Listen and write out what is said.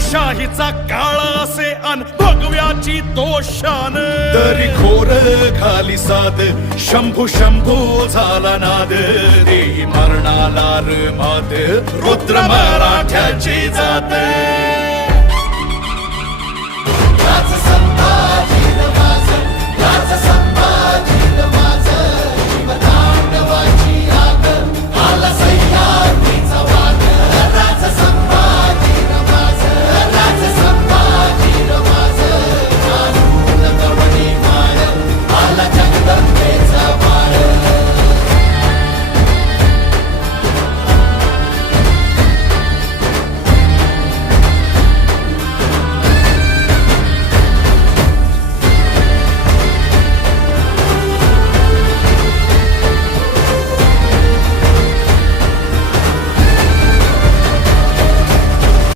सावतशाहीचा काळ असे अन भगव्याची दोषान तरी खोर खाली साद शंभू शंभू झाला नाद देही मरणाला मात रुद्र मराठ्याची जात